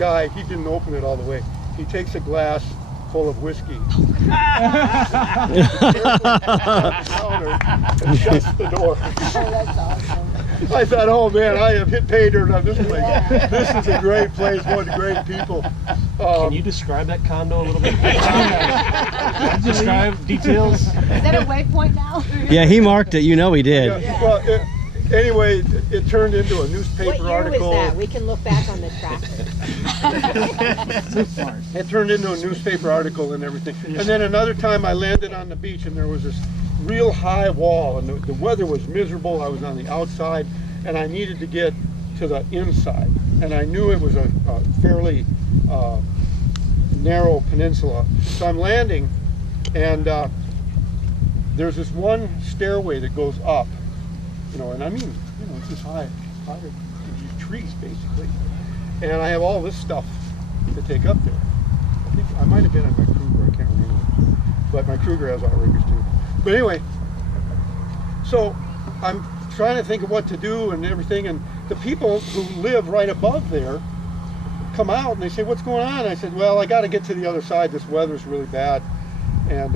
guy, he didn't open it all the way. He takes a glass full of whiskey and shuts the door. Oh, that's awesome. I thought, oh man, I have hit pay dirt on this place. This is a great place, one of great people. Can you describe that condo a little bit? Describe details. Is that a waypoint now? Yeah, he marked it. You know he did. Yeah, well, anyway, it turned into a newspaper What year article. was that? We can look back on the traffic. It turned into a newspaper article and everything. And then another time I landed on the beach and there was this real high wall and the weather was miserable. I was on the outside and I needed to get to the inside. And I knew it was a fairly narrow peninsula. So I'm landing and there's this one stairway that goes up, you know, and I mean, you know, it's this high these trees basically. And I have all this stuff to take up there. I think I might have been on my Kruger, I can't remember. But my Kruger has outriggers too. But anyway, so I'm trying to think of what to do and everything, and the people who live right above there come out and they say, what's going on? I said, well, I got to get to the other side. This weather's really bad. And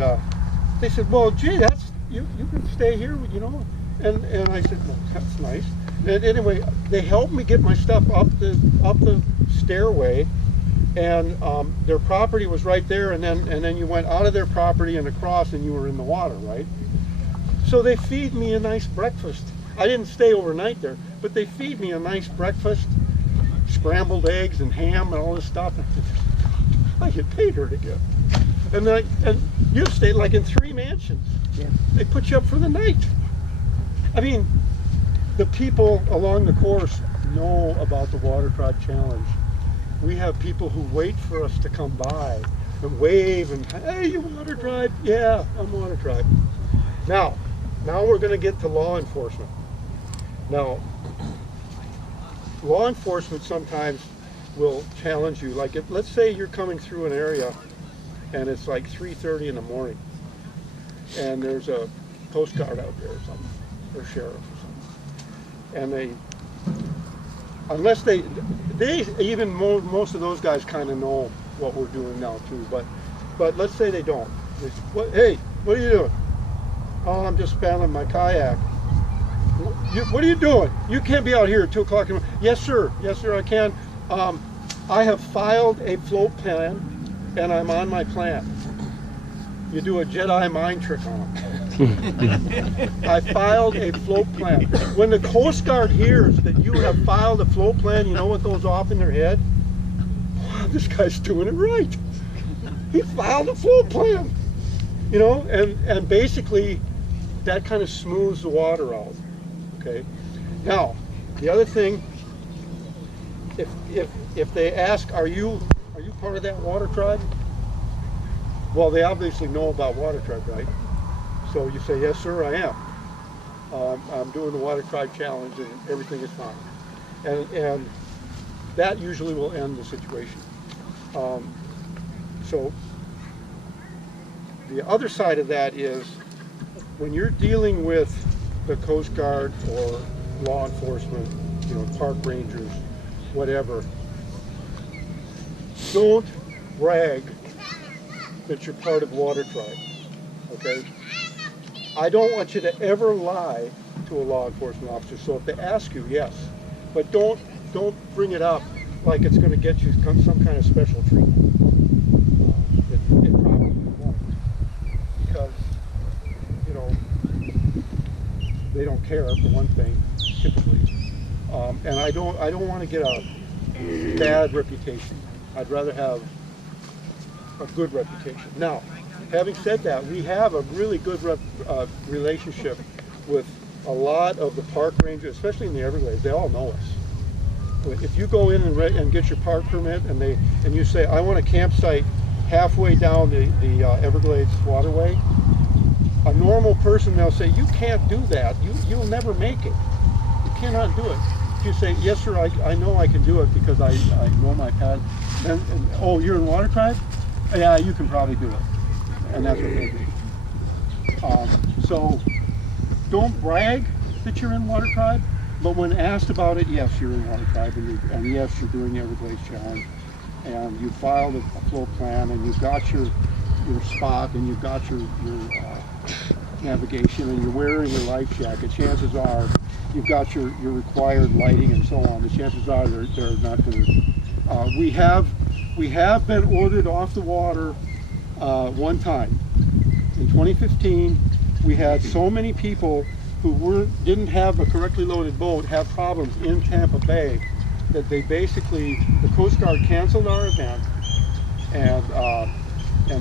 they said, well, gee, that's you can stay here, you know. And I said, well, that's nice. And anyway, they helped me get my stuff up the stairway, and their property was right there, and then you went out of their property and across, and you were in the water, right? So they feed me a nice breakfast. I didn't stay overnight there, but they feed me a nice breakfast, scrambled eggs and ham and all this stuff. I get paid her to get. And you stay like in 3 mansions. Yeah. They put you up for the night. I mean, the people along the course know about the Water Tribe Challenge. We have people who wait for us to come by and wave and, hey, you Water Tribe? Yeah, I'm Water Tribe. Now we're going to get to law enforcement. Now, law enforcement sometimes will challenge you. Like, let's say you're coming through an area and it's like 3:30 in the morning and there's a Coast Guard out there or something, or sheriff or something. And unless they even most of those guys kind of know what we're doing now too, but let's say they don't. Hey, what are you doing? Oh, I'm just paddling my kayak. What are you doing? You can't be out here at 2 o'clock in the morning. Yes, sir, I can. I have filed a float plan and I'm on my plan. You do a Jedi mind trick on them. I filed a float plan. When the Coast Guard hears that you have filed a float plan, you know what goes off in their head? Wow, this guy's doing it right. He filed a float plan. You know, and basically that kind of smooths the water out. Okay. Now, the other thing, if they ask, are you part of that Water Tribe? Well, they obviously know about Water Tribe, right? So you say, yes, sir, I am. I'm doing the Water Tribe Challenge and everything is fine. And that usually will end the situation. So the other side of that is when you're dealing with the Coast Guard or law enforcement, you know, park rangers, whatever, don't brag that you're part of Water Tribe, okay? I don't want you to ever lie to a law enforcement officer. So if they ask you, yes, but don't bring it up like it's going to get you some kind of special treatment. It probably won't, because you know they don't care for one thing, typically, and I don't want to get a bad reputation. I'd rather have a good reputation. Now, having said that, we have a really good relationship with a lot of the park rangers, especially in the Everglades. They all know us. If you go in and get your park permit and you say, I want a campsite halfway down the Everglades waterway, a normal person, they'll say, you can't do that. You'll never make it. You cannot do it. If you say, yes, sir, I know I can do it because I know my path. And, oh, you're in Water Tribe? Yeah, you can probably do it. And that's what they do. So don't brag that you're in Water Tribe, but when asked about it, yes, you're in Water Tribe, and yes, you're doing the Everglades Challenge. and you filed a float plan, and you've got your spot, and you've got your navigation, and you're wearing your life jacket, chances are you've got your required lighting and so on. The chances are they're not going to. We have been ordered off the water one time. In 2015, we had so many people who didn't have a correctly loaded boat have problems in Tampa Bay that they basically, the Coast Guard canceled our event and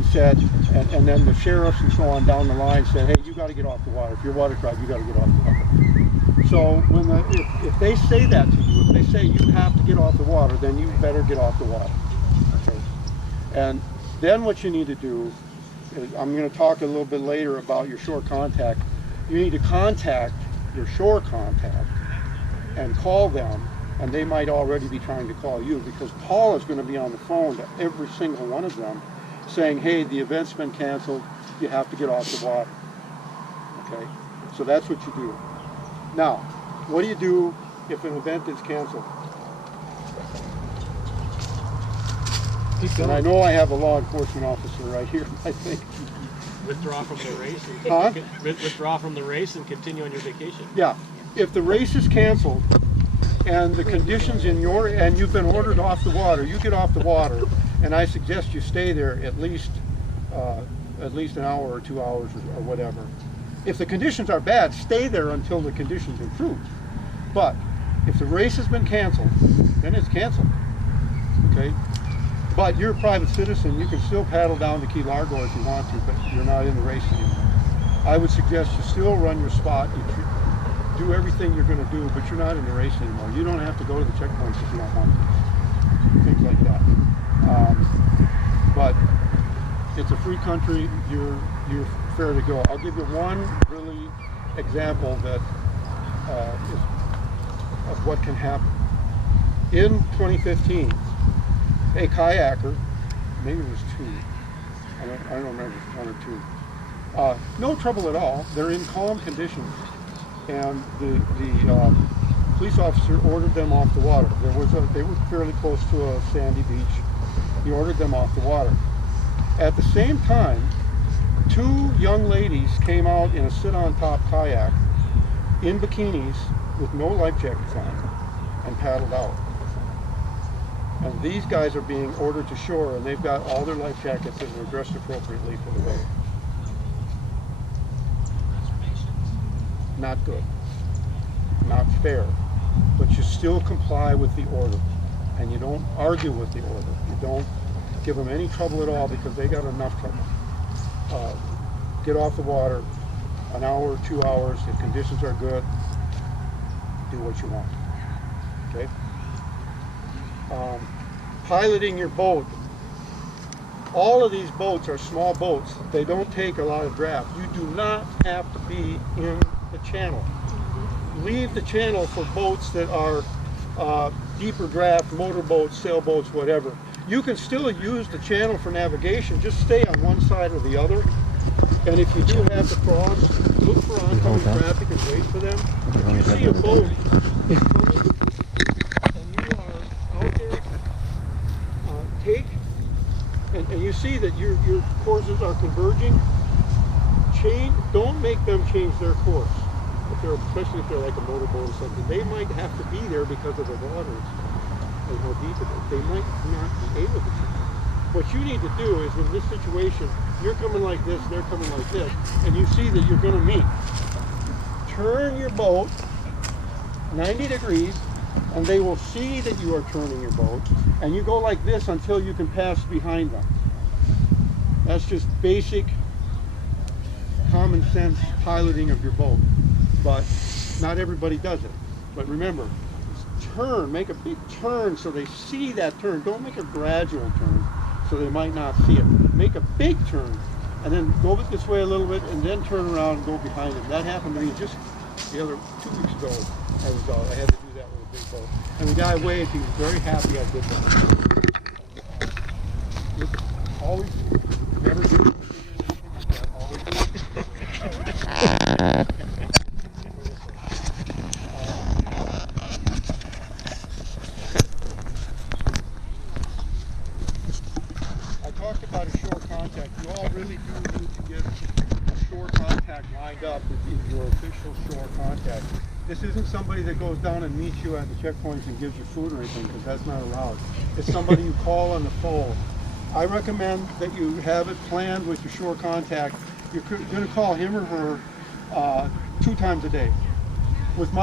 said, and then the sheriffs and so on down the line said, hey, you got to get off the water. If you're water tribe, you got to get off the water. So if they say that to you, if they say you have to get off the water, then you better get off the water. Okay. And then what you need to do is, I'm going to talk a little bit later about your shore contact. You need to contact your shore contact and call them, and they might already be trying to call you, because Paul is going to be on the phone to every single one of them saying, hey, the event's been canceled, you have to get off the water. Okay, so that's what you do. Now, what do you do if an event is canceled? And I know I have a law enforcement officer right here, I think. Withdraw from the race. Withdraw from the race and continue on your vacation. Yeah, if the race is canceled and the conditions and you've been ordered off the water, you get off the water, and I suggest you stay there at least an hour or 2 hours or whatever. If the conditions are bad, stay there until the conditions improve. But if the race has been canceled, then it's canceled. Okay? But you're a private citizen, you can still paddle down to Key Largo if you want to, but you're not in the race anymore. I would suggest you still run your spot, you do everything you're going to do, but you're not in the race anymore. You don't have to go to the checkpoints if you don't want to. Things like that. But it's a free country, you're fair to go. I'll give you one really example that of what can happen. In 2015, a kayaker, maybe it was two, I don't remember, one or two, no trouble at all. They're in calm conditions, and the police officer ordered them off the water. They were fairly close to a sandy beach. He ordered them off the water. At the same time, two young ladies came out in a sit-on-top kayak in bikinis with no life jackets on and paddled out. And these guys are being ordered to shore, and they've got all their life jackets and they're dressed appropriately for the wave. Not good. Not fair. But you still comply with the order. And you don't argue with the order. You don't give them any trouble at all, because they got enough trouble. Get off the water, an hour, 2 hours. If conditions are good, do what you want. Okay? Piloting your boat. All of these boats are small boats. They don't take a lot of draft. You do not have to be in the channel. Leave the channel for boats that are deeper draft, motorboats, sailboats, whatever. You can still use the channel for navigation. Just stay on one side or the other. And if you do have to cross, look for oncoming traffic and wait for them. If you see a boat coming and you are out there, and you see that your courses are converging, don't make them change their course. Especially if they're like a motorboat or something, they might have to be there because of the waters and how deep it is. They might not be able to change. What you need to do is, in this situation, you're coming like this, they're coming like this, and you see that you're going to meet. Turn your boat 90 degrees, and they will see that you are turning your boat, and you go like this until you can pass behind them. That's just basic common sense piloting of your boat, but not everybody does it. But remember, turn, make a big turn so they see that turn. Don't make a gradual turn so they might not see it. Make a big turn and then go this way a little bit and then turn around and go behind them. That happened to me just the other 2 weeks ago. I was out. I had to do that with a big boat. And the guy waved. He was very happy I did that. Always, never do anything like that. Always do talked about a shore contact. You all really do need to get a shore contact lined up with your official shore contact. This isn't somebody that goes down and meets you at the checkpoints and gives you food or anything, because that's not allowed. It's somebody you call on the phone. I recommend that you have it planned with your shore contact. You're going to call him or her 2 times a day. With my